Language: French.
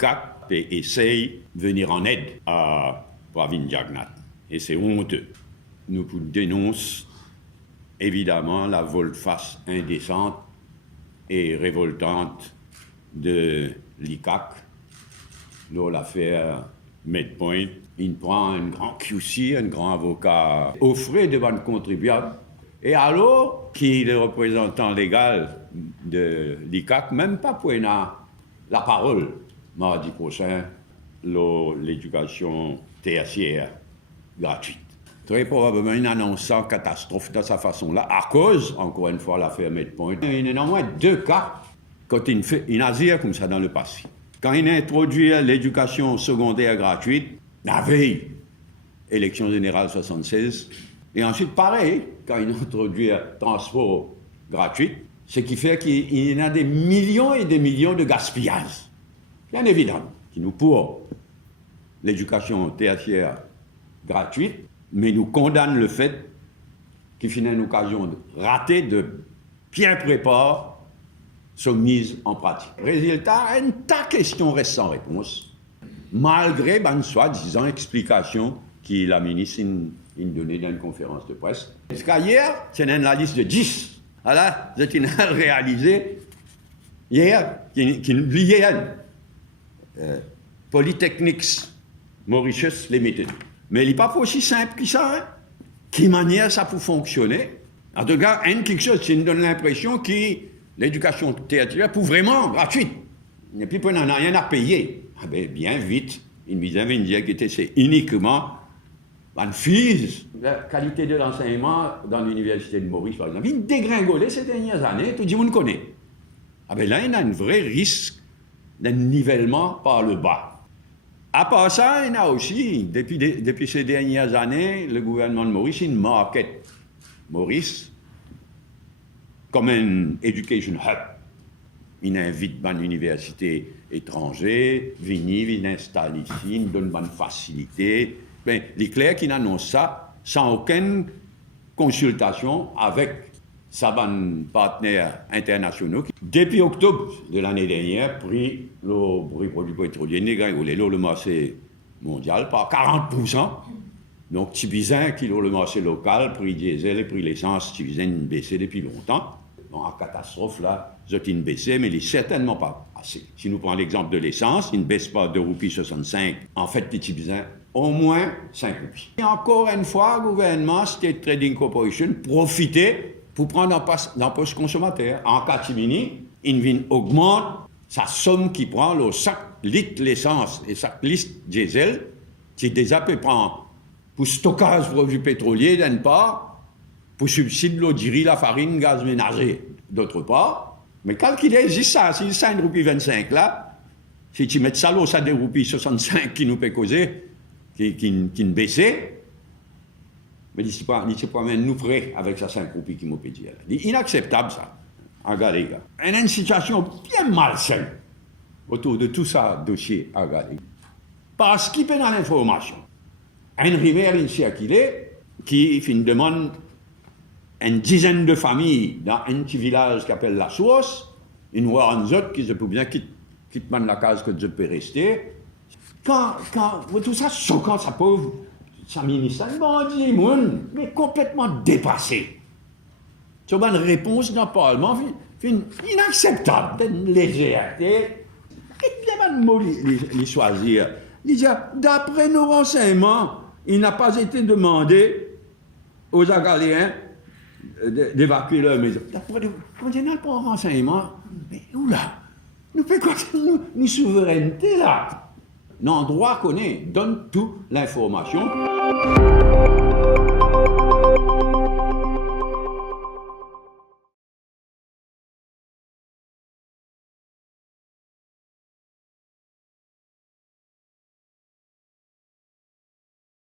l'ICAC et essaye de venir en aide à Pravin Jagnnath. Et c'est honteux. Nous dénonçons évidemment la volte-face indécente et révoltante de l'ICAC dans l'affaire Medpoint. Il prend un grand QC, un grand avocat, aux frais devant le contribuable. Et alors, qui est le représentant légal de l'ICAC, même pas pour la parole, mardi prochain, l'éducation tertiaire gratuite. Très probablement une annonce sans catastrophe de sa façon-là, à cause, encore une fois, l'affaire Medpoint. Il y en a au moins 2 cas quand il a comme ça dans le passé. Quand il a introduit l'éducation secondaire gratuite, la veille, élection générale 76, et ensuite, pareil, quand il a introduit le transport gratuit, ce qui fait qu'il y en a des millions et des millions de gaspillage. Bien évidemment, qui nous pour l'éducation tertiaire gratuite, mais nous condamne le fait qu'il finit une occasion ratée de bien préparer sa mise en pratique. Résultat, une tas de questions restent sans réponse, malgré une soi-disant explication que la ministre a donnée dans une conférence de presse. Jusqu'à hier, c'est dans la liste de 10. Alors, j'ai réalisé hier qu'il oubliait Polytechnics Mauritius Limited. Mais il n'est pas aussi simple que ça. Hein? Quelle manière ça peut fonctionner? En tout cas, quelque chose qui nous donne l'impression que l'éducation tertiaire peut vraiment gratuite. Et puis, on n'en a rien à payer. Ah ben, bien vite, il me disait que c'est uniquement une fille. La qualité de l'enseignement dans l'université de Maurice, par exemple, il dégringolait ces dernières années, tout le monde connaît. Ah ben là, il y a un vrai risque d'un nivellement par le bas. À part ça, il y a aussi, depuis ces dernières années, le gouvernement de Maurice, il market Maurice comme un education hub. Il invite une université étrangère, venir installer ici, il donne une facilité. Ben, il est clair qu'il annonce ça sans aucune consultation avec sa partenaires internationaux. Depuis octobre de l'année dernière, pris le produit pétrolier dégringolé le marché mondial par 40%. Donc, Tibizin, qui est le marché local, prix diesel et prix l'essence, Tibizin baissé depuis longtemps. Donc, en catastrophe, là, c'est une baissée, mais il n'est certainement pas assez. Si nous prenons l'exemple de l'essence, il ne baisse pas de roupies 65. En fait, Tibizin, au moins 5 roupies. Et encore une fois, le gouvernement, State Trading Corporation, profitait pour prendre dans poste consommateur. En catimini, il augmente sa somme qui prend le sac litre l'essence et sac litre diesel, qui déjà peut prendre pour stockage de produits pétroliers d'une part, pour subsidier l'eau de la farine, gaz ménager d'autre part. Mais calculer juste ça, si 5 roupies 25 là, si tu mets ça, ça des roupies 65 qui nous peut causer, qui ne baissait, mais il ne s'est pas même nous prêts avec sa 5 roupies qui m'ont dit. C'est inacceptable ça, en Galiga. Il y a une situation bien malsaine autour de tout ça dossier à Galiga. Parce qu'il peut dans l'information. Un rivière circulé qui demande une dizaine de familles dans un petit village qui s'appelle La Source, une voie en autres qui se peut bien quitter la case que je peux rester. Quand tout ça, quand ça pauvre, ça ministre, mais complètement dépassé. C'est une réponse dans le Parlement, inacceptable, d'une légèreté. Et bien, un mot, les choisir. Il dit, d'après nos renseignements, il n'a pas été demandé aux Agaléens d'évacuer leur maison. Quand il n'a pas de renseignements, mais où là? Nous faisons quoi? Nous souveraineté là. Non, droit connaît, donne toute l'information.